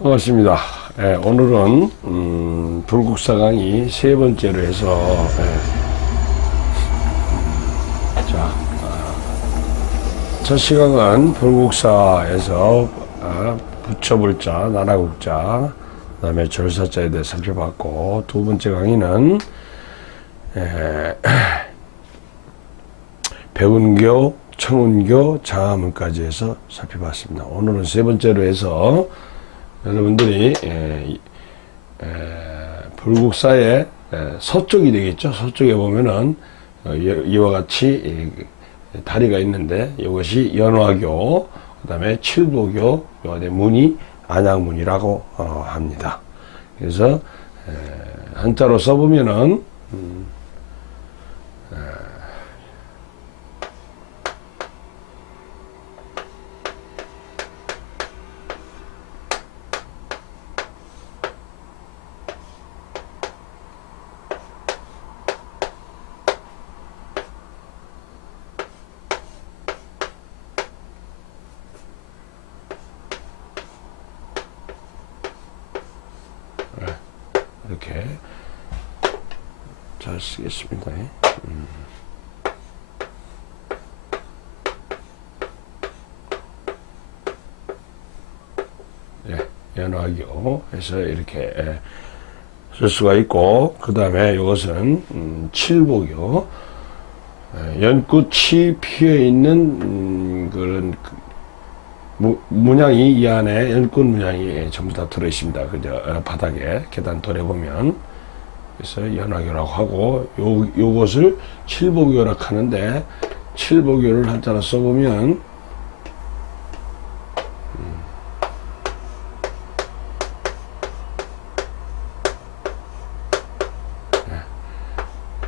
반갑습니다. 예, 오늘은 불국사 강의 세 번째로 해서 자, 첫 시간은 불국사에서 부처불자, 나라국자, 그 다음에 절사자에 대해 살펴봤고, 두 번째 강의는 백운교, 청운교, 장화문까지 해서 살펴봤습니다. 오늘은 세 번째로 해서 여러분들이 불국사의 서쪽이 되겠죠. 서쪽에 보면은 이와 같이 다리가 있는데, 이것이 연화교, 그 다음에 칠보교, 요한의 문이 안양문이라고 합니다. 그래서 한자로 써보면은 이렇게 잘 쓰겠습니다. 연화교 해서 이렇게 쓸 수가 있고, 그 다음에 이것은 칠보교, 연꽃이 피어 있는 그런 문양이, 이 안에 연꽃 문양이 전부 다 들어 있습니다. 그저 바닥에 계단 돌에 보면. 그래서 연화교라고 하고, 요것을 칠보교라고 하는데, 칠보교를 한자로 써보면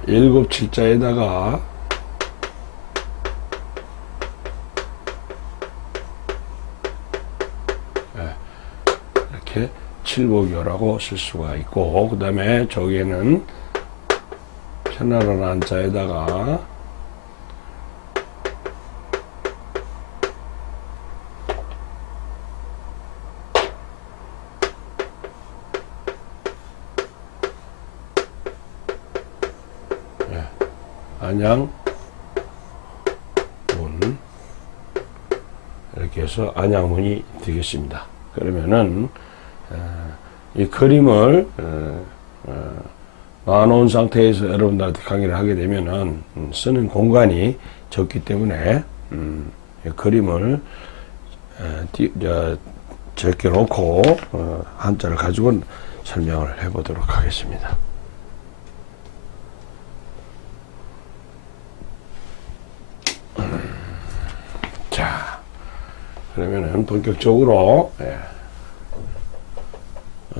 일곱 칠자에다가 이렇게 칠보교라고 쓸 수가 있고, 그 다음에 저기에는 편안한 한자에다가 안양문, 이렇게 해서 안양문이 되겠습니다. 그러면은 이 그림을 놔놓은 상태에서 여러분들한테 강의를 하게 되면은 쓰는 공간이 적기 때문에 이 그림을 제껴놓고 한자를 가지고 설명을 해보도록 하겠습니다. 자, 그러면은 본격적으로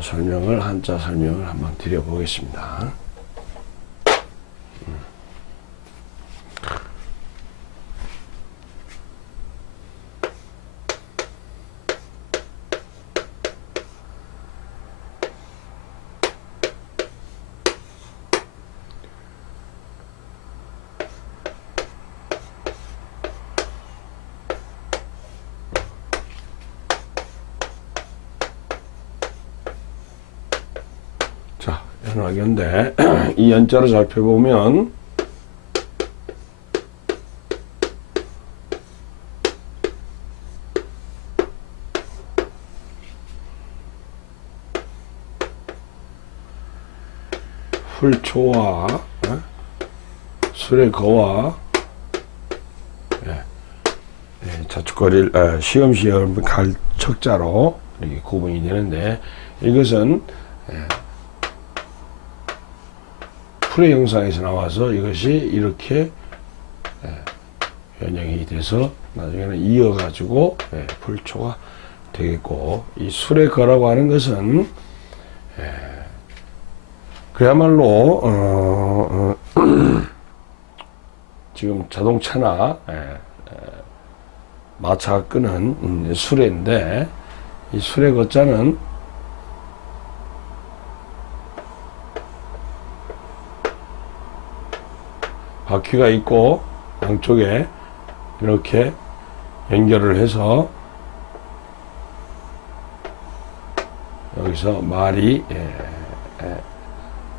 설명을, 한자 설명을 한번 드려보겠습니다. 자, 연화교인데 이 연자를 살펴보면 풀초와 술의 거와 자축거리를 시험시험 갈 척자로 이렇게 구분이 되는데, 이것은 풀의 형상에서 나와서 이것이 이렇게 변형이 돼서 나중에는 이어가지고 풀초가 되겠고, 이 술의 거라고 하는 것은 그야말로 지금 자동차나 마차가 끄는 수레인데, 이 수레 거자는 바퀴가 있고 양쪽에 이렇게 연결을 해서 여기서 말이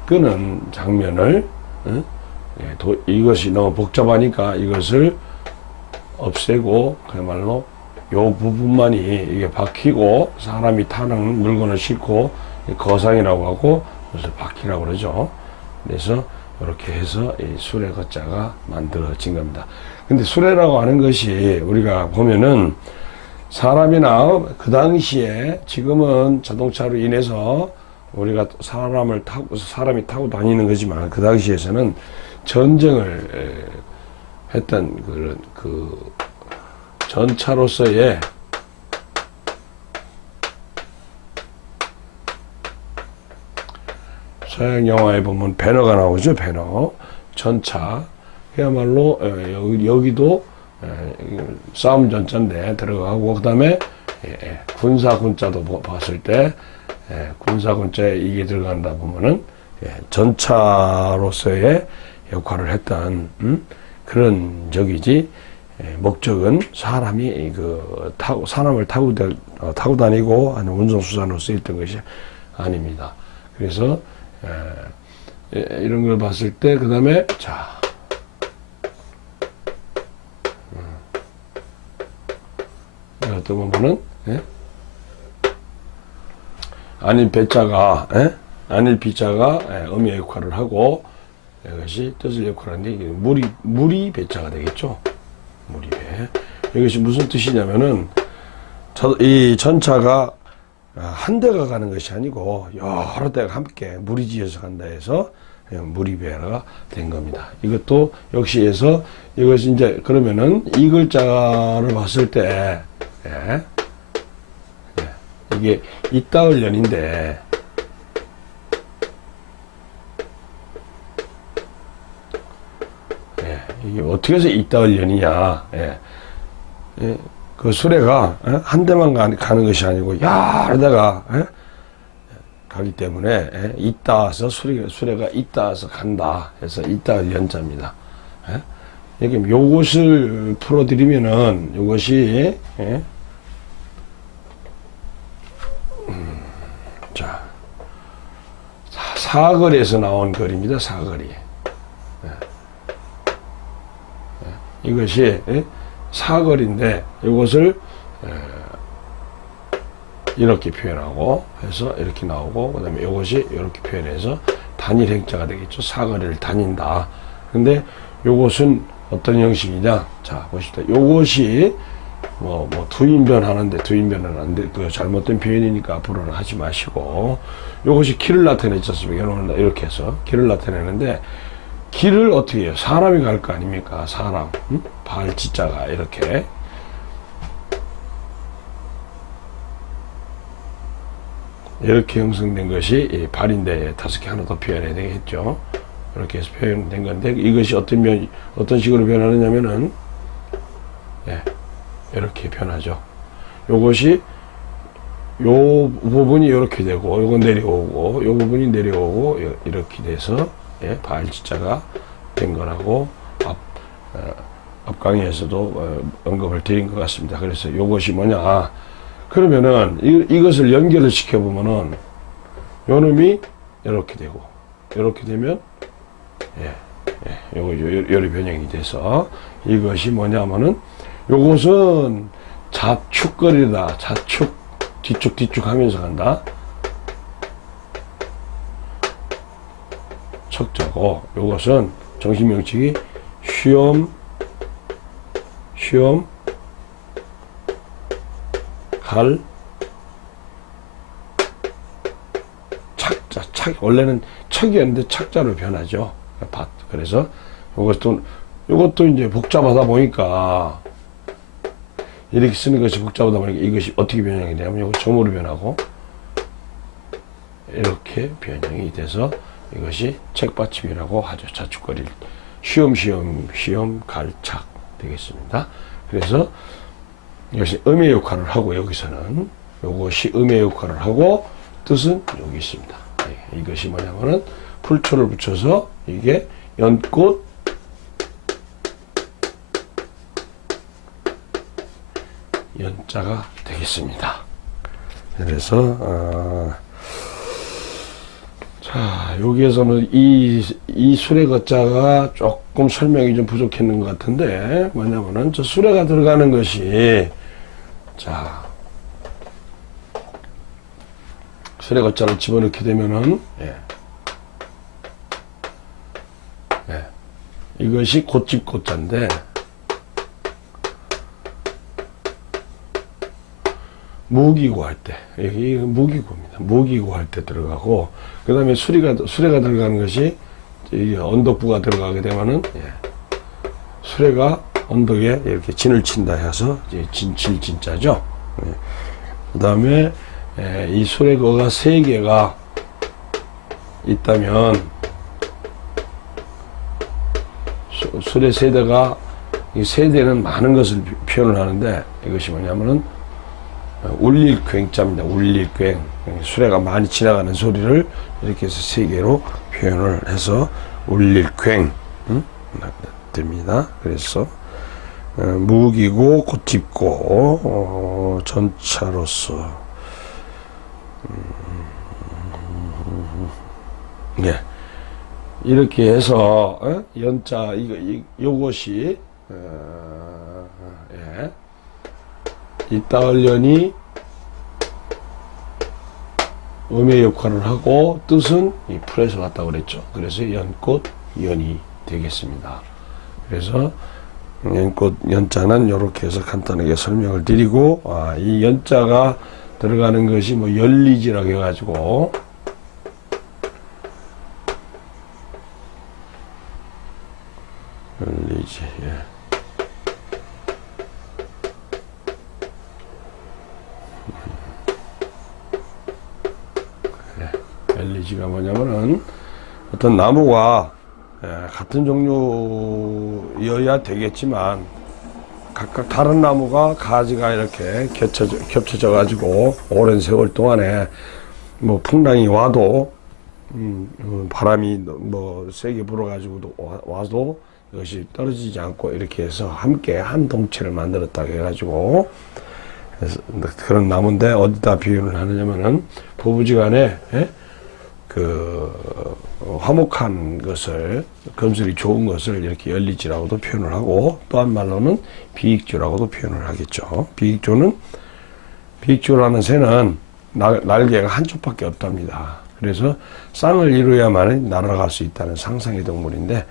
끄는 장면을 이것이 너무 복잡하니까 이것을 없애고 그야말로 요 부분만이 이게 박히고 사람이 타는 물건을 싣고 거상이라고 하고 그래서 박히라고 그러죠. 그래서 이렇게 해서 이 수레거자가 만들어진 겁니다. 근데 수레라고 하는 것이 우리가 보면은 사람이나 그 당시에 지금은 자동차로 인해서 우리가 사람이 타고 다니는 거지만 그 당시에서는 전쟁을 했던 그런 그 전차로서의 서양 영화에 보면 배너가 나오죠. 배너 전차 그야말로 여기도 싸움 전차인데 들어가고 그 다음에 군사 군자도 봤을 때 군사 군자에 이게 들어간다 보면은 전차로서의 역할을 했던 그런 적이지 목적은 사람이 사람을 타고 다니고 하는 운송수단으로 쓰였던 것이 아닙니다. 그래서 이런 걸 봤을 때 그 다음에 자 어떤 부분은 안일 배자가 안일 비자가 음의 역할을 하고 이것이 뜻을 역할을 하는데 이게 무리 배자가 되겠죠. 무리 배. 이것이 무슨 뜻이냐면은 이 전차가 한 대가 가는 것이 아니고 여러 대가 함께 무리지어서 간다 해서 무리배가 된 겁니다. 이것도 역시 해서 이것이 이제 그러면은 이 글자를 봤을 때 이게 이따을 연인데 이게 어떻게 해서 이따을 연이냐 그 수레가 한 대만 가는 것이 아니고 여러 대가 가기 때문에 이따서 수레가 이따서 간다 해서 이따을 연자입니다. 여기 요것을 풀어드리면은 요것이 자 사거리에서 나온 글입니다. 사거리 이것이 사거리인데 이것을 이렇게 표현하고 해서 이렇게 나오고 그 다음에 이것이 이렇게 표현해서 단일 행자가 되겠죠. 사거리를 다닌다. 근데 이것은 어떤 형식이냐? 자 보십시다. 이것이 뭐 두인변 하는데 두인변은 안 돼. 그 잘못된 표현이니까 앞으로는 하지 마시고 이것이 길을 나타내지 않습니까? 이렇게 해서 길을 나타내는데 길을 어떻게 해요? 사람이 갈 거 아닙니까? 사람 발지자가 이렇게 형성된 것이 발인데 5개 하나 더 표현해야 되겠죠. 이렇게 해서 표현된 건데 이것이 어떤 식으로 변하느냐면은 이렇게 변하죠. 요것이 요 부분이 이렇게 되고 요건 내려오고 요 부분이 내려오고 이렇게 돼서 발지자가 된 거라고 앞 강의에서도 언급을 드린 것 같습니다. 그래서 요것이 뭐냐? 그러면은 이것을 연결을 시켜 보면은 요 놈이 이렇게 되고 이렇게 되면 요리 변형이 돼서 이것이 뭐냐면은 요것은 자축거리다. 자축 뒤쭉 하면서 간다. 척자고 요것은 정신명칭이 쉬엄 갈 착자 원래는 척이었는데 착자로 변하죠. 그래서 이것도 이제 복잡하다 보니까 이렇게 쓰는 것이 복잡하다 보니까 이것이 어떻게 변형이 되냐면 이거 점으로 변하고 이렇게 변형이 돼서 이것이 책받침이라고 하죠. 자축거리 쉬엄 갈착 되겠습니다. 그래서 이것이 음의 역할을 하고 여기서는 이것이 음의 역할을 하고 뜻은 여기 있습니다. 이것이 뭐냐면은 풀초를 붙여서 이게 연꽃 연자가 되겠습니다. 그래서 자, 여기에서는 이 수레거자가 조금 설명이 좀 부족했는 것 같은데, 뭐냐면은, 저 수레가 들어가는 것이, 자, 수레거자를 집어넣게 되면은, 예. 예. 이것이 곧집고자인데, 무기고 할 때, 여기 무기고입니다. 무기고 할 때 들어가고, 그 다음에 수레가 들어가는 것이, 이 언덕부가 들어가게 되면은, 예. 수레가 언덕에 이렇게 진을 친다 해서, 이제 진자죠. 예. 그 다음에, 예, 이 수레거가 3개가 있다면, 수레 세대가, 이 세대는 많은 것을 표현을 하는데, 이것이 뭐냐면은, 울릴 괭자입니다. 울릴 괭. 수레가 많이 지나가는 소리를 이렇게 해서 3개로 표현을 해서 울릴 괭 됩니다. 그래서 무기고 곧짚고 전차로서 네. 이렇게 해서 연자 요것이 예. 이 따을련이 음의 역할을 하고 뜻은 이 풀에서 왔다고 그랬죠. 그래서 연꽃 연이 되겠습니다. 그래서 연꽃 연자는 이렇게 해서 간단하게 설명을 드리고, 이 연자가 들어가는 것이 뭐 열리지라고 해가지고 열리지. 예. 열리지가 뭐냐면은 어떤 나무가 같은 종류여야 되겠지만 각각 다른 나무가 가지가 이렇게 겹쳐져 가지고 오랜 세월 동안에 뭐 풍랑이 와도 바람이 뭐 세게 불어 가지고 와도 이것이 떨어지지 않고 이렇게 해서 함께 한 동체를 만들었다고 해가지고 그런 나무인데, 어디다 비유를 하느냐면은 부부지간에 화목한 것을, 금슬이 좋은 것을 이렇게 열리지라고도 표현을 하고, 또 한 말로는 비익조라고도 표현을 하겠죠. 비익조라는 새는 날개가 한쪽밖에 없답니다. 그래서 쌍을 이루어야만 날아갈 수 있다는 상상의 동물인데,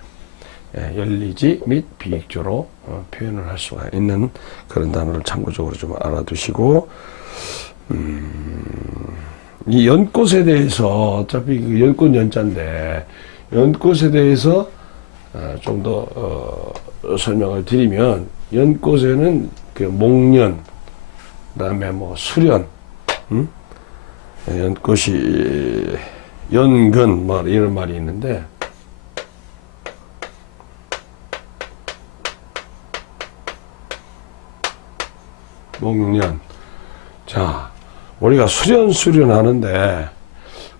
열리지 및 비익조로 표현을 할 수가 있는 그런 단어를 참고적으로 좀 알아두시고, 이 연꽃에 대해서, 어차피 그 연꽃 연자인데, 연꽃에 대해서 좀 더 설명을 드리면, 연꽃에는 그 목련, 그 다음에 뭐 수련, 연꽃이 연근 뭐 이런 말이 있는데, 목련. 자, 우리가 수련하는데,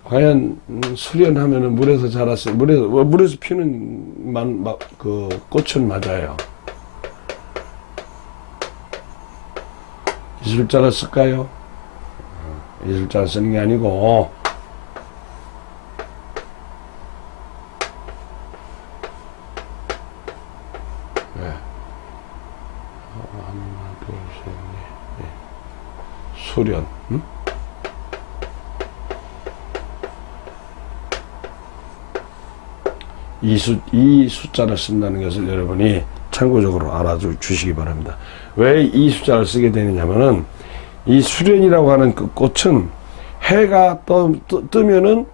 과연 수련하면은 물에서 자랐어요. 물에서 피는 그 꽃은 맞아요. 이술자가 쓸까요? 이술자가 쓰는 게 아니고, 네. 하나, 둘, 셋, 넷. 수련. 이 숫자를 쓴다는 것을 여러분이 참고적으로 알아주시기 바랍니다. 왜 이 숫자를 쓰게 되느냐면은, 이 수련이라고 하는 그 꽃은 해가 뜨면은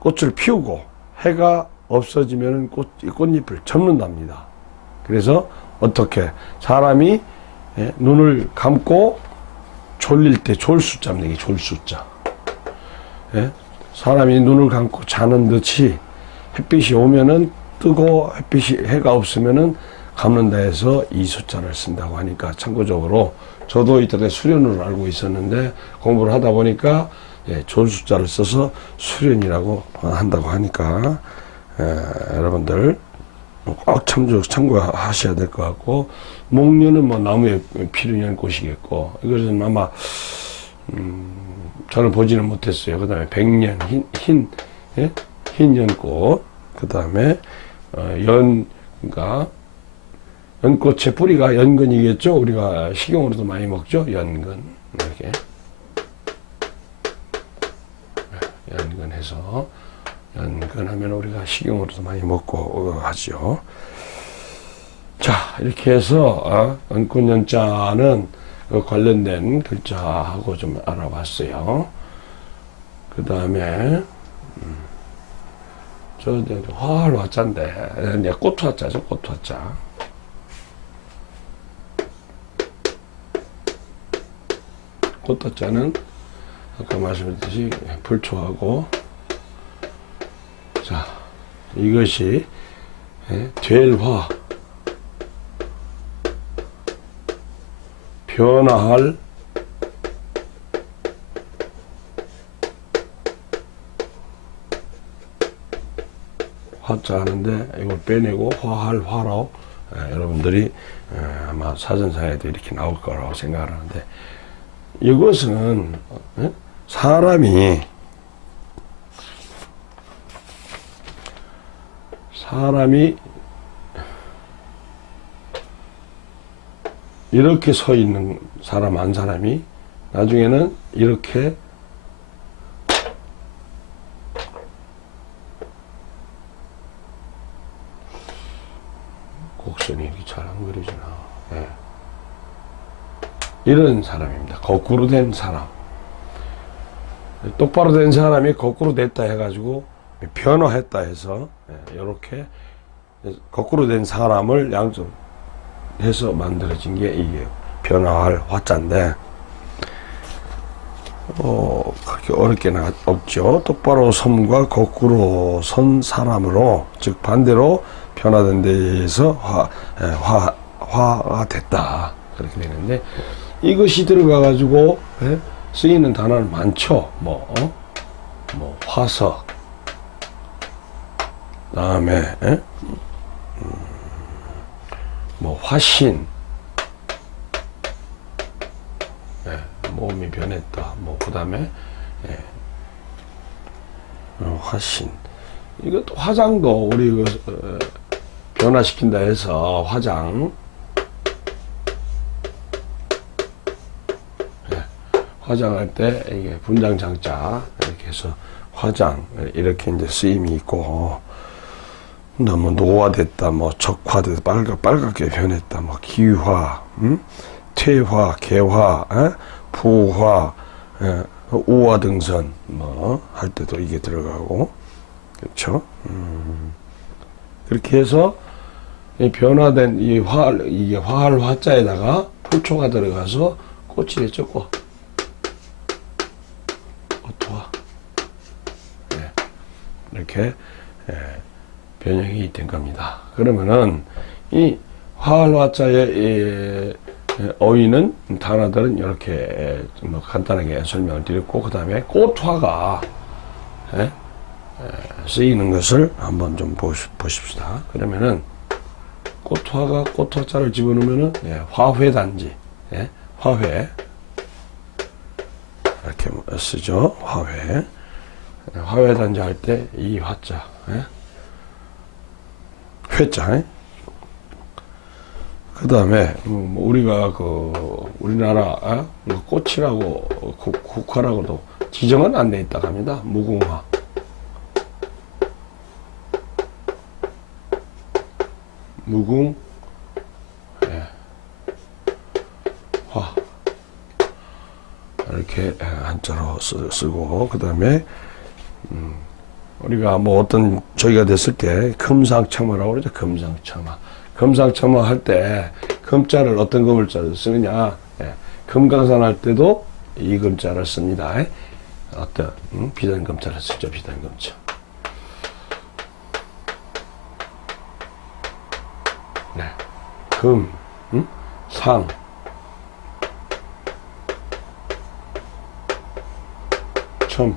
꽃을 피우고, 해가 없어지면은 꽃잎을 접는답니다. 그래서 어떻게 사람이 눈을 감고 졸릴 때 졸숫자입니다. 이게 졸숫자. 사람이 눈을 감고 자는 듯이 햇빛이 오면은 뜨고 해가 없으면은 감는다 해서 이 숫자를 쓴다고 하니까, 참고적으로 저도 이때에 수련으로 알고 있었는데, 공부를 하다 보니까 졸숫자를 써서 수련이라고 한다고 하니까 여러분들 꼭 참고하셔야 될 것 같고, 목련은 뭐 나무에 피르는 꽃이겠고, 이것은 아마 저는 보지는 못했어요. 그 다음에 백년, 예? 흰 연꽃. 그 다음에 그러니까 연꽃의 뿌리가 연근이겠죠. 우리가 식용으로도 많이 먹죠. 연근. 이렇게 연근해서 연근하면 우리가 식용으로도 많이 먹고 하죠. 자, 이렇게 해서 연꽃 연자는 관련된 글자하고 좀 알아봤어요. 그 다음에 저 화할 화자인데 꽃 화자죠. 꽃 화자. 꽃 화자는 아까 말씀드렸듯이 불초하고, 자, 이것이 될 화, 변화할 화자 하는데 이걸 빼내고 화할 화로 여러분들이 아마 사전상에도 이렇게 나올 거라고 생각을 하는데, 이것은 사람이 이렇게 서 있는 사람 한 사람이 나중에는 이렇게 곡선이 이렇게 잘 안 그려지나. 네. 이런 사람입니다. 거꾸로 된 사람. 똑바로 된 사람이 거꾸로 됐다 해가지고 변화했다 해서 이렇게 거꾸로 된 사람을 양쪽 해서 만들어진 게 이게 변화할 화자인데, 그렇게 어렵게는 없죠. 똑바로 섬과 거꾸로 선 사람으로, 즉 반대로 변화된 데 의해서 화가 됐다. 그렇게 되는데, 이것이 들어가가지고 쓰이는 단어는 많죠. 뭐 화석, 다음에 뭐 화신, 몸이 변했다. 뭐 그다음에 화신. 이것도 화장도 우리 변화시킨다 해서 화장. 화장할 때 이게 분장 장자 이렇게 해서 화장 이렇게 이제 쓰임이 있고, 너무 노화됐다, 뭐 적화됐다, 빨갛게 변했다, 뭐 기화, 퇴화, 개화, 부화, 우화 등선 뭐 할 때도 이게 들어가고, 그렇죠? 그렇게 해서 이 변화된 이게 화할 화자에다가 풀초가 들어가서 꽃이 됐죠. 꽃. 꽃화. 이렇게 변형이 된 겁니다. 그러면은 이 화할 화자의 어휘는 단어들은 이렇게 뭐 간단하게 설명을 드렸고, 그 다음에 꽃화가 쓰이는 것을 한번 좀 보십시다. 그러면은 꽃화가 꽃화자를 집어넣으면은 화훼단지, 화훼 이렇게 쓰죠. 화훼단지 할 때 이 화자, 회자. 그 다음에 우리가 우리나라 꽃이라고 국화라고도 지정은 안 돼 있다고 합니다. 무궁화. 무궁 화 이렇게 한자로 쓰고, 그 다음에 우리가 뭐 어떤 저기가 됐을 때 금상첨화라고 그러죠. 금상첨화 할 때 금자를 어떤 금자를 쓰느냐, 금강산 할 때도 이 금자를 씁니다. 어떤 비단금자를 쓰죠. 비단금자. 금, 상, 첨,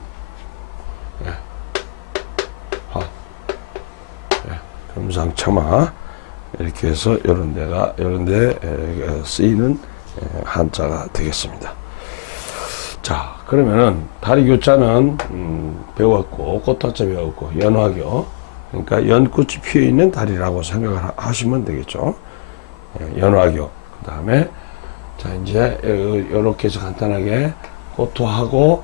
화, 금상첨화 이렇게 해서 이런 데 쓰이는 한자가 되겠습니다. 자, 그러면은 다리 교자는 배웠고 꽃화자 배웠고 연화교, 그러니까 연꽃이 피어 있는 다리라고 생각을 하시면 되겠죠. 연화교. 그 다음에 자 이제 이렇게 해서 간단하게 꽃화하고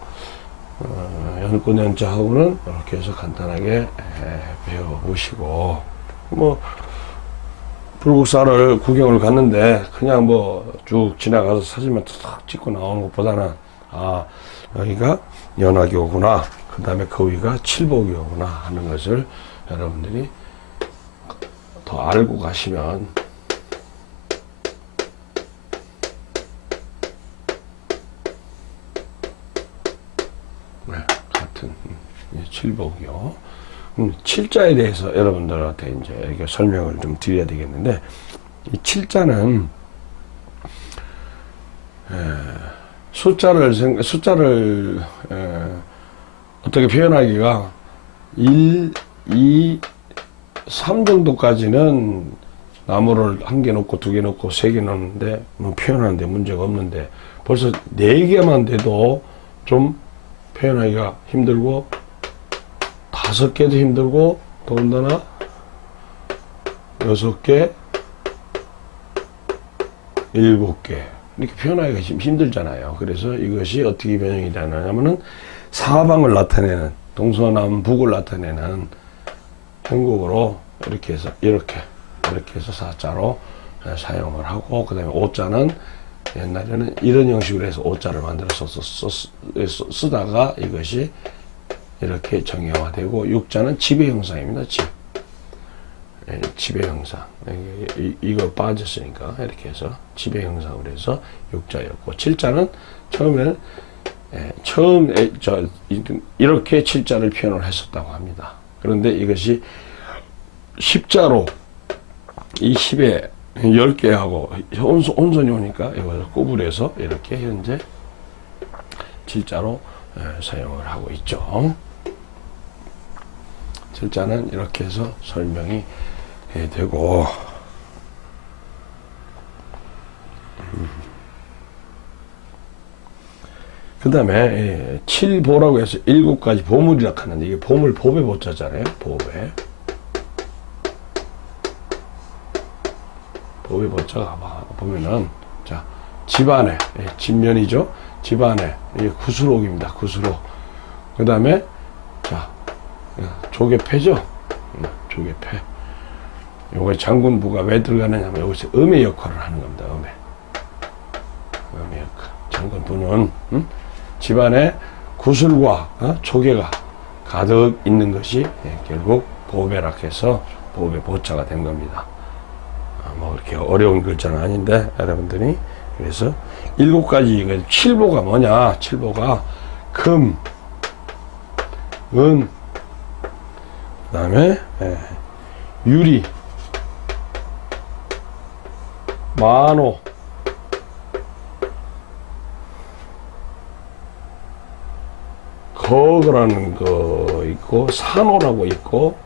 연꽃 연자하고는 이렇게 해서 간단하게 배워보시고, 뭐 불국사를 구경을 갔는데 그냥 뭐 쭉 지나가서 사진만 탁 찍고 나오는 것보다는 아 여기가 연화교구나, 그 다음에 그 위가 칠보교구나 하는 것을 여러분들이 더 알고 가시면 같은 칠보교. 칠자에 대해서 여러분들한테 이제 이렇게 설명을 좀 드려야 되겠는데, 이 칠자는 숫자를 어떻게 표현하기가 1, 2, 3 정도까지는 나무를 1개 놓고 2개 놓고 3개 놓는데 뭐 표현하는데 문제가 없는데, 벌써 4개만 돼도 좀 표현하기가 힘들고 5개도 힘들고 더군다나 6개, 7개 이렇게 표현하기가 힘들잖아요. 그래서 이것이 어떻게 변형이 되느냐면은 사방을 나타내는, 동서남북을 나타내는 형국으로 이렇게 해서 이렇게 해서 사자로 사용을 하고, 그 다음에 오자는 옛날에는 이런 형식으로 해서 오자를 만들어서 쓰다가 이것이 이렇게 정형화되고, 육자는 지배 형상입니다. 지배 형상. 이거 빠졌으니까 이렇게 해서 지배 형상으로 해서 육자였고, 칠자는 처음에는 이렇게 칠자를 표현을 했었다고 합니다. 그런데 이것이 십자로 이 10에 10개하고 혼선이 오니까 이것을 구분해서 이렇게 현재 칠자로 사용을 하고 있죠. 칠자는 이렇게 해서 설명이 되고, 그 다음에 칠보라고 해서 7가지 보물이라고 하는데, 이게 보물 보배 보자잖아요. 보배 보자가 보면은, 자 집안에 집면이죠. 집안에 이게 구수록입니다. 구수록. 그 다음에 자 조개패죠. 조개패. 요거 장군부가 왜 들어가느냐면 여기서 음의 역할을 하는 겁니다. 음의 역할. 장군부는 집안에 구슬과 조개가 가득 있는 것이 결국 보배라 해서 보배 보자가 된 겁니다. 뭐 이렇게 어려운 글자는 아닌데 여러분들이, 그래서 7가지 칠보가 뭐냐? 칠보가 금, 은, 그 다음에 유리, 만호, 거라는 거 있고, 산호라고 있고,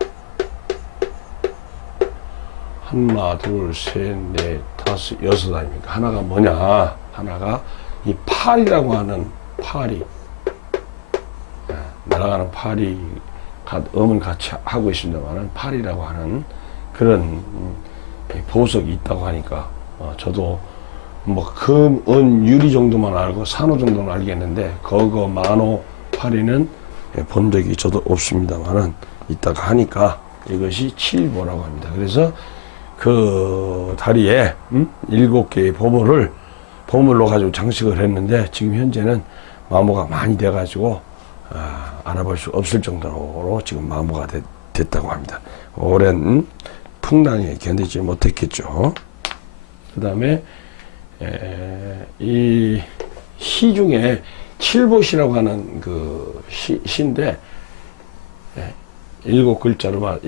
하나, 둘, 셋, 넷, 다섯, 6 아닙니까? 하나가 뭐냐? 하나가 이 팔이라고 하는 팔이, 날아가는 팔이, 음은 같이 하고 있습니다만 팔이라고 하는 그런 보석이 있다고 하니까 저도 뭐 금, 은, 유리 정도만 알고 산호 정도는 알겠는데, 거거, 만호, 팔이는 본 적이 저도 없습니다만은 있다가 하니까 이것이 칠보라고 합니다. 그래서 그 다리에 7개의 보물로 가지고 장식을 했는데, 지금 현재는 마모가 많이 돼 가지고 알아볼 수 없을 정도로 지금 마모가 됐다고 합니다. 오랜 풍랑에 견디지 못했겠죠. 그 다음에 이 시 중에 칠보시라고 하는 그 시인데, 7글자로만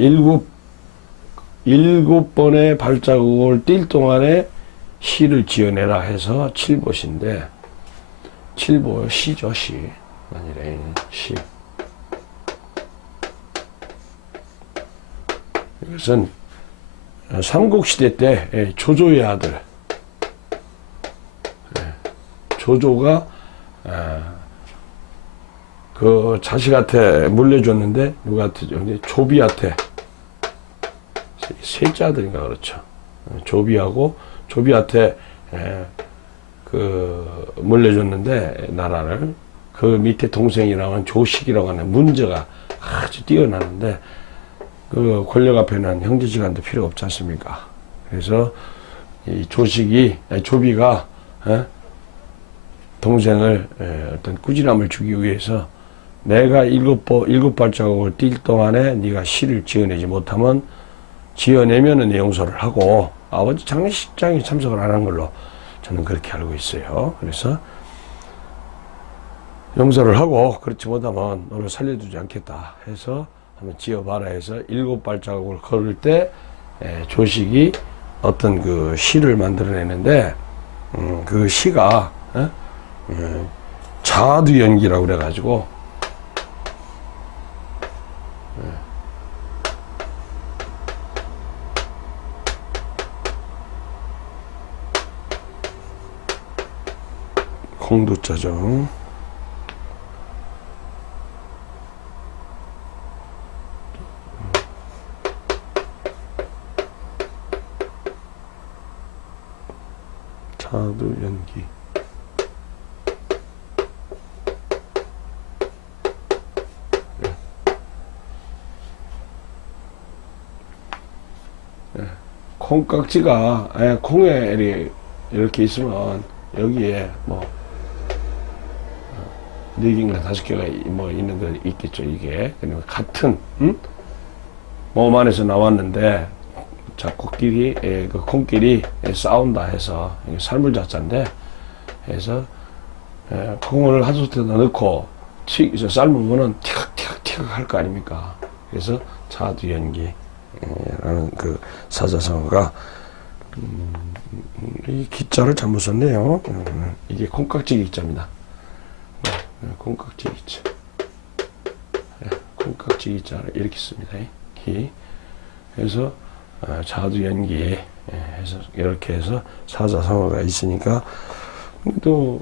7번의 발자국을 띌 동안에 시를 지어내라 해서 칠보시인데, 칠보 시죠. 시 아니래. 시. 이것은 삼국시대 때 조조의 아들 조조가 그 자식한테 물려줬는데 누구한테 줬는데 조비한테 세자들인가 그렇죠. 조비한테 그 물려줬는데 나라를 그 밑에 동생이라고 하는 조식이라고 하는 문제가 아주 뛰어나는데 그 권력 앞에는 형제지간도 필요 없지 않습니까? 그래서 이 조비가 동생을 어떤 꾸지람을 주기 위해서 내가 일곱 발자국을 뛸 동안에 네가 시를 지어내지 못하면 지어내면은 용서를 하고 아버지 장례식장에 참석을 안 한 걸로 저는 그렇게 알고 있어요. 그래서 용서를 하고 그렇지 못하면 너를 살려두지 않겠다 해서 한번 지어봐라 해서 7발자국을 걸을 때 조식이 어떤 그 시를 만들어내는데 그 시가 자두연기라고 그래가지고 공두자죠. 자두연기. 콩깍지가 콩에 이렇게 있으면 여기에 뭐 4개인가 5개가 뭐 있는 거 있겠죠. 이게 그리고 같은 몸 안에서 나왔는데 잡곡끼리 그 콩끼리 싸운다 해서 이게 살물자자인데 해서 콩을 한 솥에다 넣고 삶으면은 티각티각 할 거 아닙니까? 그래서 자두연기 라는 그 사자성어가 이 기자를 잘못 썼네요. 이게 콩깍지 기자입니다. 콩깍지 기자. 콩깍지 기자를 이렇게 씁니다. 기. 그래서 자두연기 해서 이렇게 해서 사자성어가 있으니까 또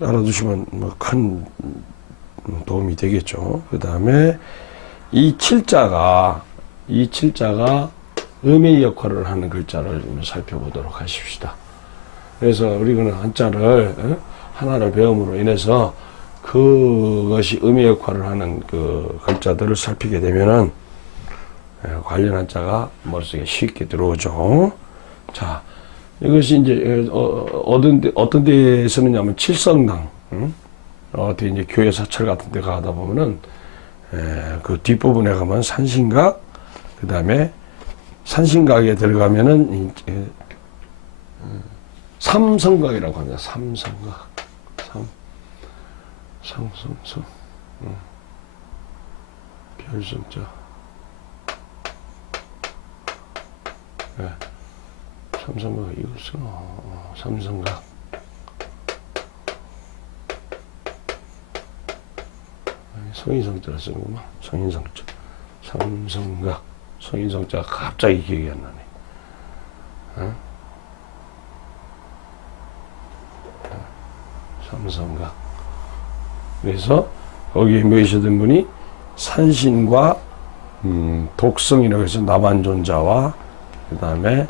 알아두시면 뭐 큰 도움이 되겠죠. 그 다음에 이 칠자가 음의 역할을 하는 글자를 좀 살펴보도록 하십시다. 그래서 우리는 한자를 하나를 배움으로 인해서 그것이 음의 역할을 하는 그 글자들을 살피게 되면은 관련 한자가 머릿속에 쉽게 들어오죠. 자, 이것이 이제 어떤 데 쓰느냐면 칠성당, 어디 이제 교회 사찰 같은 데 가다 보면은 그 뒷부분에 가면 산신각, 그 다음에 산신각에 들어가면은 삼성각이라고 합니다. 삼성각, 삼성성, 별성자, 삼성각 이것은 삼성각. 성인성자라 쓰는구만. 성인성자, 삼성각, 성인성자가 갑자기 기억이 안 나네. 삼성각. 그래서 거기에 모이시던 분이 산신과 독성이라고 해서 남한존자와 그 다음에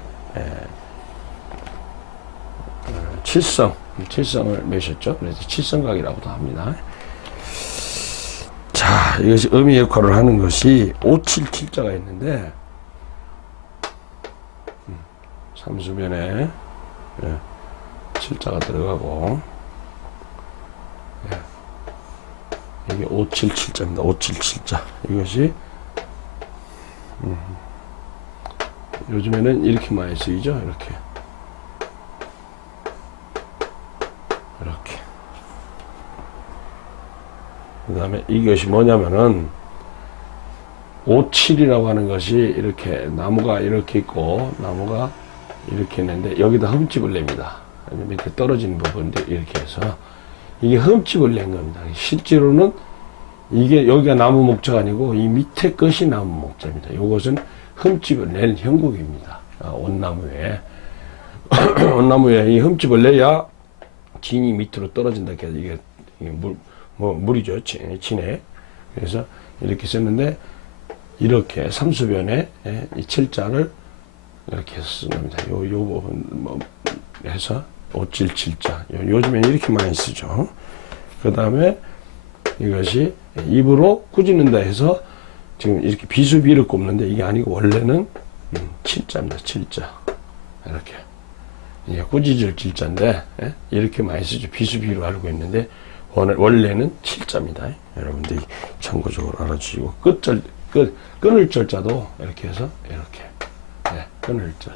칠성을 매셨죠. 그래서 칠성각이라고도 합니다. 자, 이것이 음의 역할을 하는 것이 577자가 있는데 삼수변에 칠자가 들어가고 이게 577자입니다. 577자. 이것이 요즘에는 이렇게 많이 쓰이죠. 이렇게 그 다음에 이것이 뭐냐면은 57이라고 하는 것이 이렇게 나무가 이렇게 있고 나무가 이렇게 있는데 여기다 흠집을 냅니다. 밑에 떨어지는 부분인데 이렇게 해서 이게 흠집을 낸 겁니다. 실제로는 이게 여기가 나무 목자가 아니고 이 밑에 것이 나무 목자입니다. 이것은 흠집을 낸 형국입니다. 온나무에 온나무에 이 흠집을 내야 진이 밑으로 떨어진다. 이게 뭐 물이죠. 진해. 그래서 이렇게 썼는데 이렇게 삼수변에 이 칠자를 이렇게 해서 쓰는 겁니다. 요 부분 뭐 해서 577자. 요즘엔 이렇게 많이 쓰죠. 그 다음에 이것이 입으로 꾸짖는다 해서 지금 이렇게 비수비를 꼽는데 이게 아니고 원래는 칠자입니다. 칠자. 이렇게. 이게 꾸짖을 칠자인데 이렇게 많이 쓰죠. 비수비로 알고 있는데 원래는 칠자입니다. 여러분들이 참고적으로 알아주시고 끊을 절자도 이렇게 해서 이렇게 끊을 절.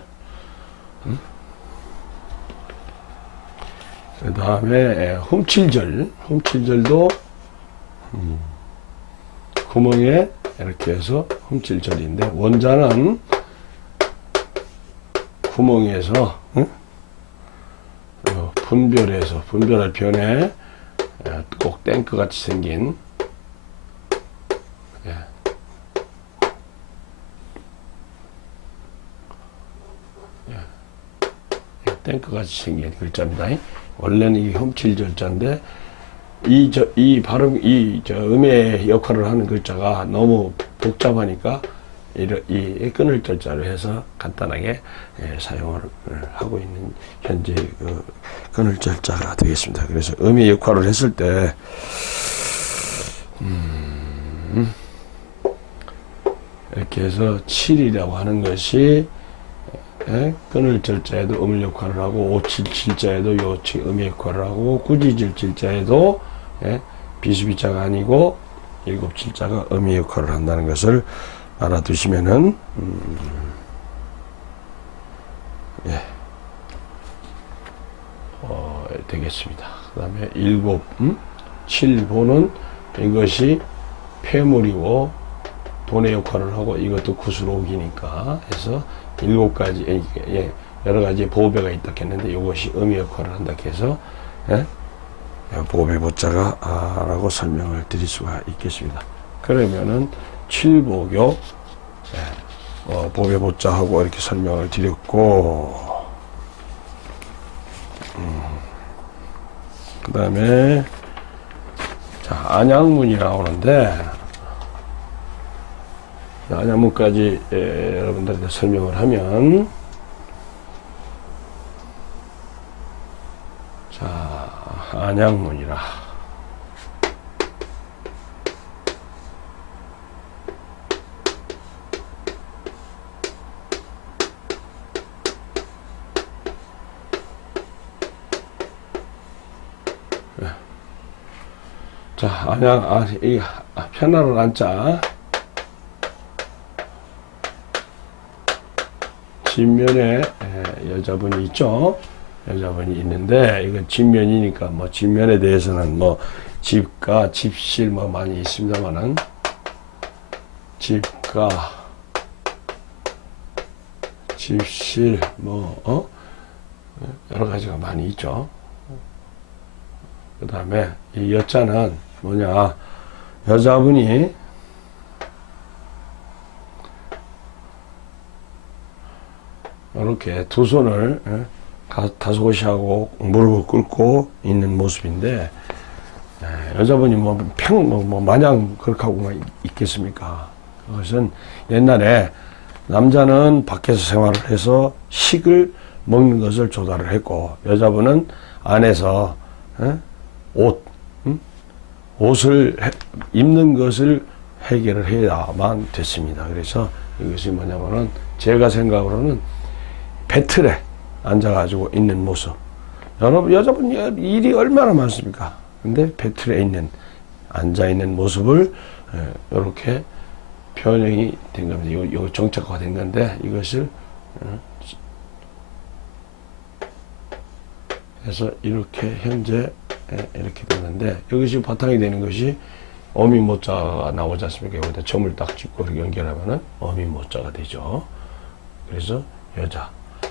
그 다음에 훔칠절도 구멍에 이렇게 해서 훔칠절인데 원자는 구멍에서 분별할 변에 꼭 탱크 같이 생긴 탱크 같이 생긴 글자입니다. 원래는 이 훔칠절자인데 이 발음 음의 역할을 하는 글자가 너무 복잡하니까 이 끊을 절자를 해서 간단하게 사용을 하고 있는 현재 그 끊을 절자가 되겠습니다. 그래서 음의 역할을 했을 때 이렇게 해서 7이라고 하는 것이 끊을 절자에도 음의 역할을 하고 577자에도 요 음의 역할을 하고 꾸짖을 절자에도 비수비자가 아니고 7칠자가 음의 역할을 한다는 것을 알아두시면은 되겠습니다. 그 다음에 7보는 이것이 폐물이고 돈의 역할을 하고 이것도 구슬옥이니까 해서 7가지 여러 가지 보배가 있다 했는데 이것이 음의 역할을 한다 해서 보배 보자가 라고 설명을 드릴 수가 있겠습니다. 그러면은 7보교 보배 보자하고 이렇게 설명을 드렸고 그 다음에 자 안양문이 나오는데 안양문까지 여러분들한테 설명을 하면 자 안양문이라 자 안양 이 편안한 안자 뒷면에 여자분이 있죠. 여자분이 있는데 이건 뒷면이니까 뭐 뒷면에 대해서는 뭐 집가 집실 뭐 많이 있습니다만은 집가 집실 뭐 여러 가지가 많이 있죠. 그 다음에 이 여자는 뭐냐 여자분이 이렇게 두 손을 다소곳이하고 무릎을 꿇고 있는 모습인데 여자분이 뭐 마냥 그렇게 하고 있겠습니까? 그것은 옛날에 남자는 밖에서 생활을 해서 식을 먹는 것을 조달을 했고 여자분은 안에서 옷을 입는 것을 해결을 해야만 됐습니다. 그래서 이것이 뭐냐면은 제가 생각으로는 배틀에 앉아가지고 있는 모습. 여러분, 여자분 일이 얼마나 많습니까? 근데 배틀에 앉아있는 모습을 이렇게 변형이 된 겁니다. 요 정착화가 된 건데 이것을 해서 이렇게 현재 이렇게 되는데 여기서 바탕이 되는 것이 어미모자가 나오지 않습니까? 여기다 점을 딱 찍고 이렇게 연결하면은 어미모자가 되죠. 그래서 여자.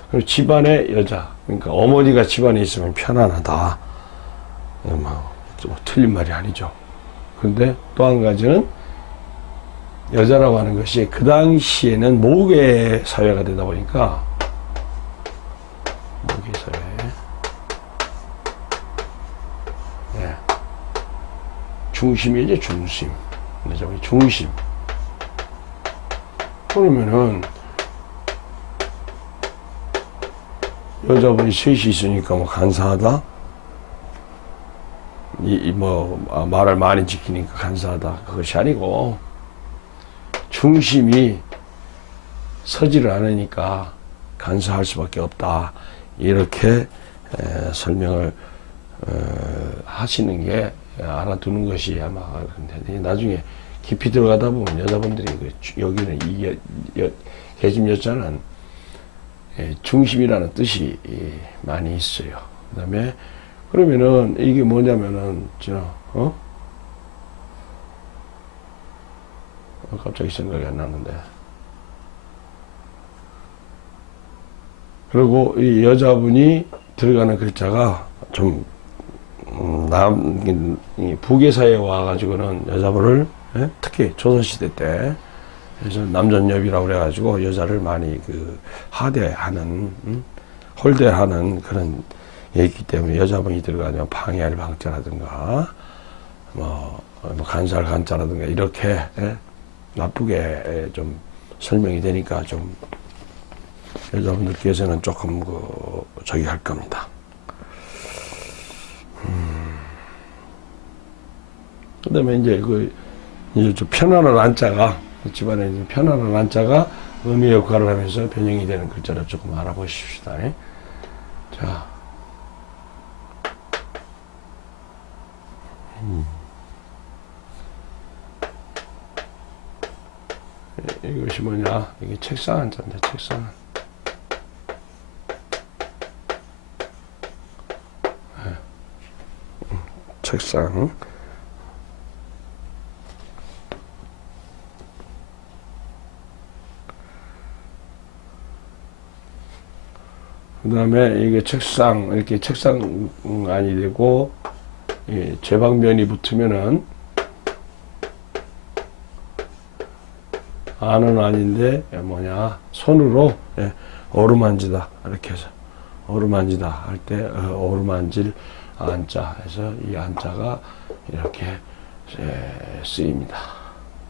그리고 집안의 여자. 그러니까 어머니가 집안에 있으면 편안하다. 뭐 틀린 말이 아니죠. 근데 또 한 가지는 여자라고 하는 것이 그 당시에는 모계 사회가 되다 보니까 모계 사회. 중심이지, 중심. 여자분이 중심. 그러면은 여자분이 셋이 있으니까 뭐 간사하다? 말을 많이 지키니까 간사하다. 그것이 아니고, 중심이 서지를 않으니까 간사할 수밖에 없다. 이렇게 설명을 하시는 게 알아두는 것이 아마 나중에 깊이 들어가다 보면 여자분들이 여기는 계집 여자는 중심이라는 뜻이 많이 있어요. 그 다음에 그러면은 이게 뭐냐면은 갑자기 생각이 안 나는데. 그리고 이 여자분이 들어가는 글자가 좀 북의 사회에 와가지고는 여자분을 특히 조선시대 때 그래서 남전여비라고 그래가지고 여자를 많이 하대하는 홀대하는 그런 얘기이기 때문에 여자분이 들어가면 방해할 방자라든가 뭐 간사할 간자라든가 이렇게 나쁘게 좀 설명이 되니까 좀 여자분들께서는 조금 저기 할 겁니다. 그다음에 이제 이제 좀 편안한 한자가 집안에 이제 편안한 한자가 의미 역할을 하면서 변형이 되는 글자를 조금 알아보십시다. 자, 이것이 뭐냐? 이게 책상 한자인데 책상. 책상. 그 다음에 이게 책상, 이렇게 책상 안이 되고, 제방면이 붙으면은, 안은 아닌데, 손으로, 어루만지다. 이렇게 해서, 어루만지다. 할 때, 어루만질 안자 해서 이 안자가 이렇게 쓰입니다.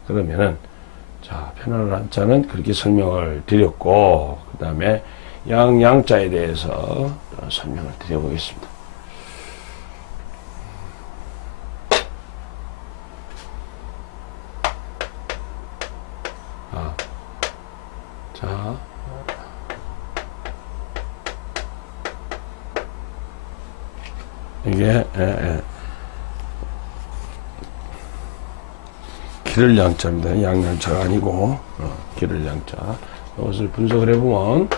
그러면은, 자, 편안한 안자는 그렇게 설명을 드렸고, 그 다음에, 양자에 대해서 설명을 드려보겠습니다. 자, 이게 기를 양자입니다. 양양자가 아니고 기를 양자. 이것을 분석을 해보면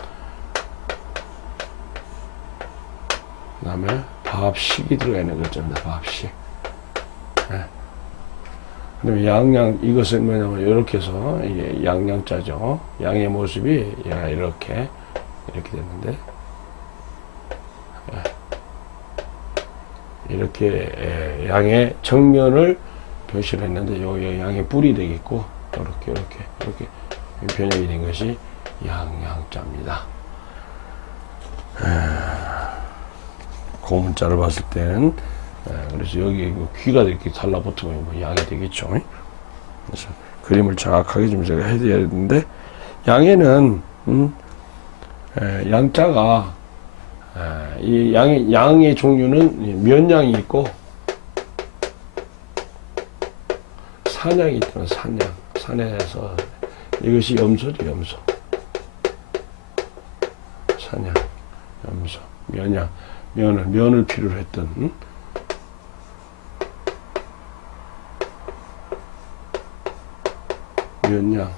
그 다음에 밥식이 들어가 있는 글자입니다. 밥식. 그 다음에 양양, 이것은 뭐냐면, 이렇게 해서, 이게 양양자죠. 양의 모습이, 이렇게 됐는데, 이렇게, 양의 정면을 표시를 했는데, 여기 양의 뿔이 되겠고, 이렇게 변형이 된 것이 양양자입니다. 고문자를 봤을 때는 그래서 여기 귀가 이렇게 달라붙으면 뭐 양이 되겠죠. 그래서 그림을 정확하게 좀 제가 해야 되는데 양에는 양자가 이 양의 종류는 면양이 있고 산양이 있다면 산에서 이것이 염소죠. 염소. 산양, 염소, 면양. 면을 필요로 했던, 면양.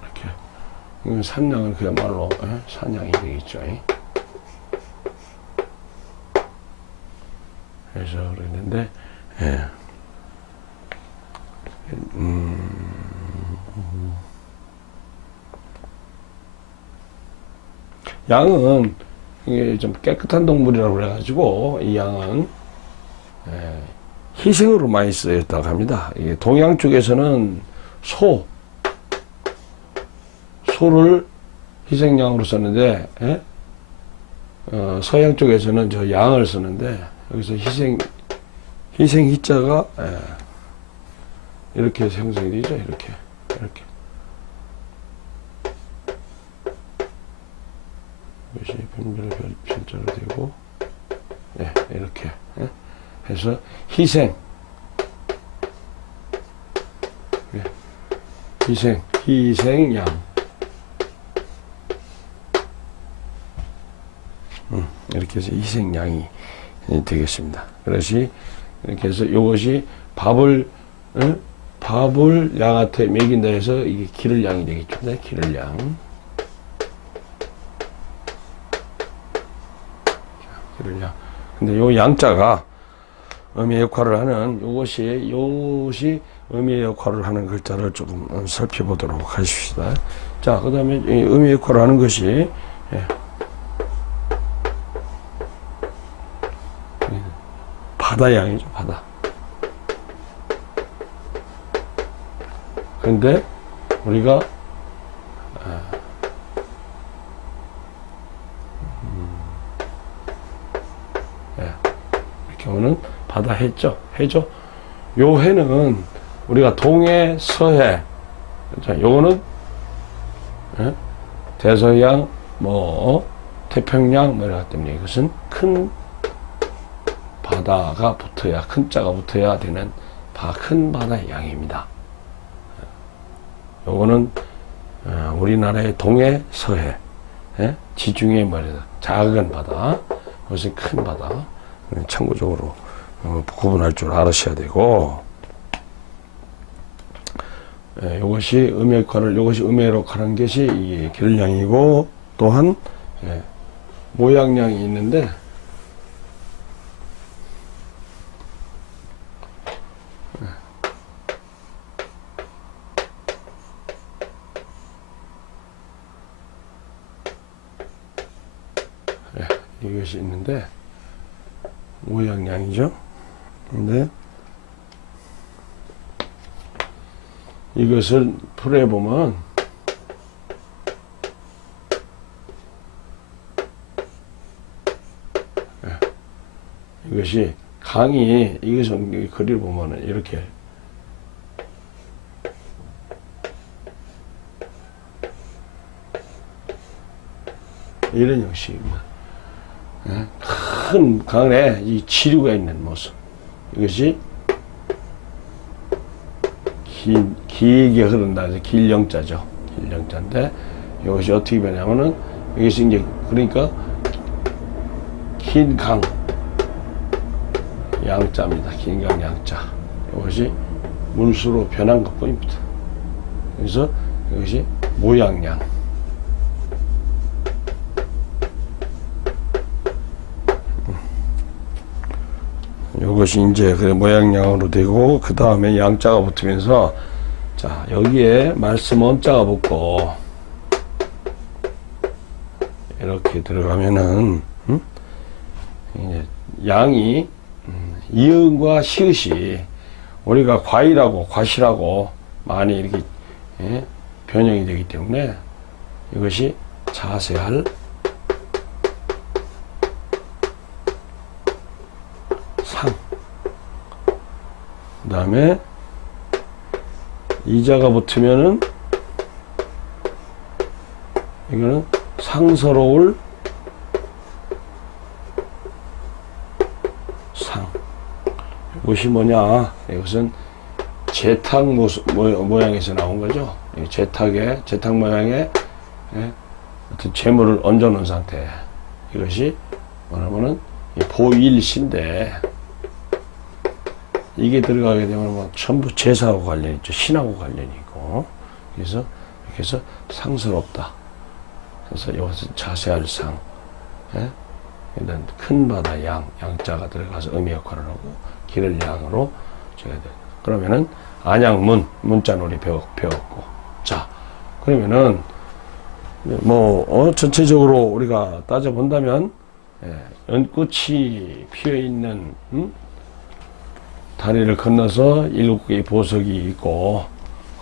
이렇게. 이건 산양은 그야말로, 산양이 되겠죠. 그래서 그랬는데, 양은 이게 좀 깨끗한 동물이라고 그래가지고 이 양은 희생으로 많이 쓰였다고 합니다. 이게 동양 쪽에서는 소를 희생양으로 썼는데 서양 쪽에서는 저 양을 쓰는데 여기서 희생 희자가 이렇게 형성이 되죠. 이렇게 이것이 분별 별자로 되고 이렇게 해서 희생 희생양 이렇게 해서 희생양이 되겠습니다. 그것이 이렇게 해서 이것이 밥을 양한테 먹인다 해서 이게 기를 양이 되겠죠. 네, 기를 양. 기를 양. 근데 요 양자가 의미의 역할을 하는 요것이 의미의 역할을 하는 글자를 조금 살펴보도록 하십시다. 자, 그 다음에 의미의 역할을 하는 것이 바다양이죠. 바다. 근데 우리가 이렇게 오는 바다 해죠. 요 해는 우리가 동해, 서해. 자, 요거는 대서양, 태평양 이렇기 때문에 이것은 큰 바다가 붙어야, 큰 자가 붙어야 되는 큰 바다의 양입니다. 요거는 우리나라의 동해, 서해, 지중해 작은 바다, 그것이 큰 바다. 참고적으로 구분할 줄 알으셔야 되고, 이것이 의미의 역할을 하는 것이 이 기를양이고, 또한 모양양이 있는데, 이것이 있는데 모양양이죠. 근데 이것을 풀어 보면 이것이 강이 이것은 그리를 보면은 이렇게 이런 형식입니다. 큰 강에 이 지류가 있는 모습. 이것이 길게 흐른다. 길영자죠. 길영자인데 이것이 어떻게 변하냐면은 이것이 이제 그러니까 긴 강 양자입니다. 긴 강 양자. 이것이 문수로 변한 것뿐입니다. 그래서 이것이 모양양. 이것이 이제 그 모양양으로 되고, 그 다음에 양자가 붙으면서, 자, 여기에 말씀 원자가 붙고, 이렇게 들어가면은, 이제 양이, 이응과 시읒이, 우리가 과일하고 과실하고 많이 이렇게, 변형이 되기 때문에, 이것이 자세할 상. 그 다음에 이자가 붙으면은 이거는 상서로울 상. 이것이 뭐냐? 이것은 재탁 모양에서 나온 거죠. 재탁 모양에 어떤 재물을 얹어 놓은 상태. 이것이 뭐냐면은 보일신데, 이게 들어가게 되면 전부 제사하고 관련이 있죠. 신하고 관련이 있고. 그래서 이렇게 해서 상스럽다. 그래서 이것은 자세할 상. 일단 큰 바다 양자가 들어가서 의미 역할을 하고, 길을 양으로 줘야 돼. 그러면은 안양문, 문자놀이 배웠고. 자, 그러면은 전체적으로 우리가 따져본다면, 연꽃이 피어있는 다리를 건너서 7개의 보석이 있고,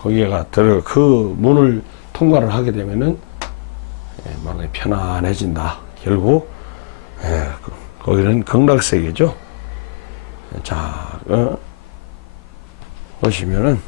거기가 그 문을 통과를 하게 되면은 마음이 편안해진다. 결국 거기는 극락세계죠. 자, 보시면은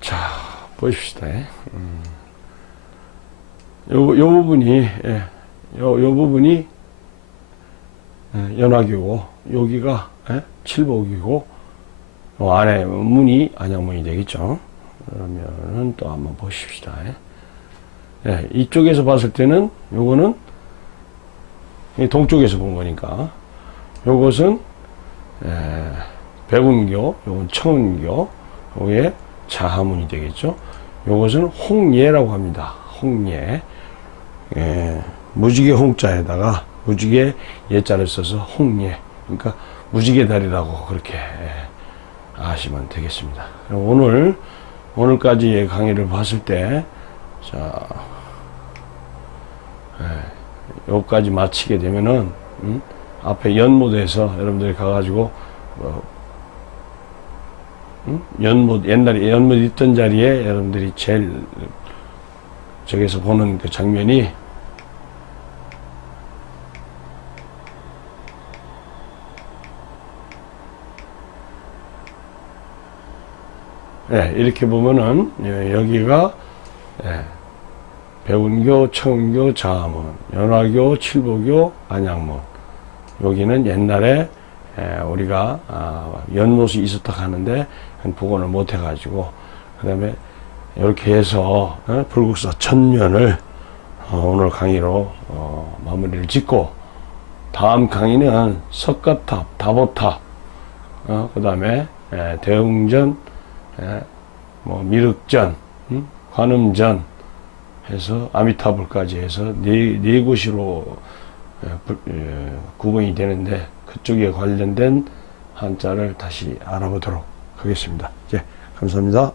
자, 보십시다. 요 부분이, 요 부분이 연화교고, 여기가 칠복이고, 요 안에 문이 안양문이 되겠죠. 그러면은 또 한번 보십시다. 이쪽에서 봤을 때는 요거는 동쪽에서 본 거니까, 요것은 백운교, 요건 청운교, 요게 자하문이 되겠죠. 요것은 홍예라고 합니다. 홍예. 무지개 홍자에다가 무지개 예자를 써서 홍예. 그러니까 무지개 다리라고 그렇게 아시면 되겠습니다. 그럼 오늘까지의 강의를 봤을 때, 자, 여기까지 마치게 되면은, 앞에 연못에서 여러분들이 가가지고, 연못, 옛날에 연못 있던 자리에 여러분들이 제일 저기서 보는 그 장면이 이렇게 보면은 여기가 백운교, 청운교, 자하문, 연화교, 칠보교, 안양문. 여기는 옛날에 우리가 연못이 있었다 하는데 복원을 못 해가지고 그 다음에 이렇게 해서 불국사 천면을 오늘 강의로 마무리를 짓고, 다음 강의는 석가탑, 다보탑, 그 다음에 대웅전, 뭐 미륵전, 관음전 해서 아미타불까지 해서 네 곳으로 구분이 되는데, 그쪽에 관련된 한자를 다시 알아보도록 하겠습니다. 예, 감사합니다.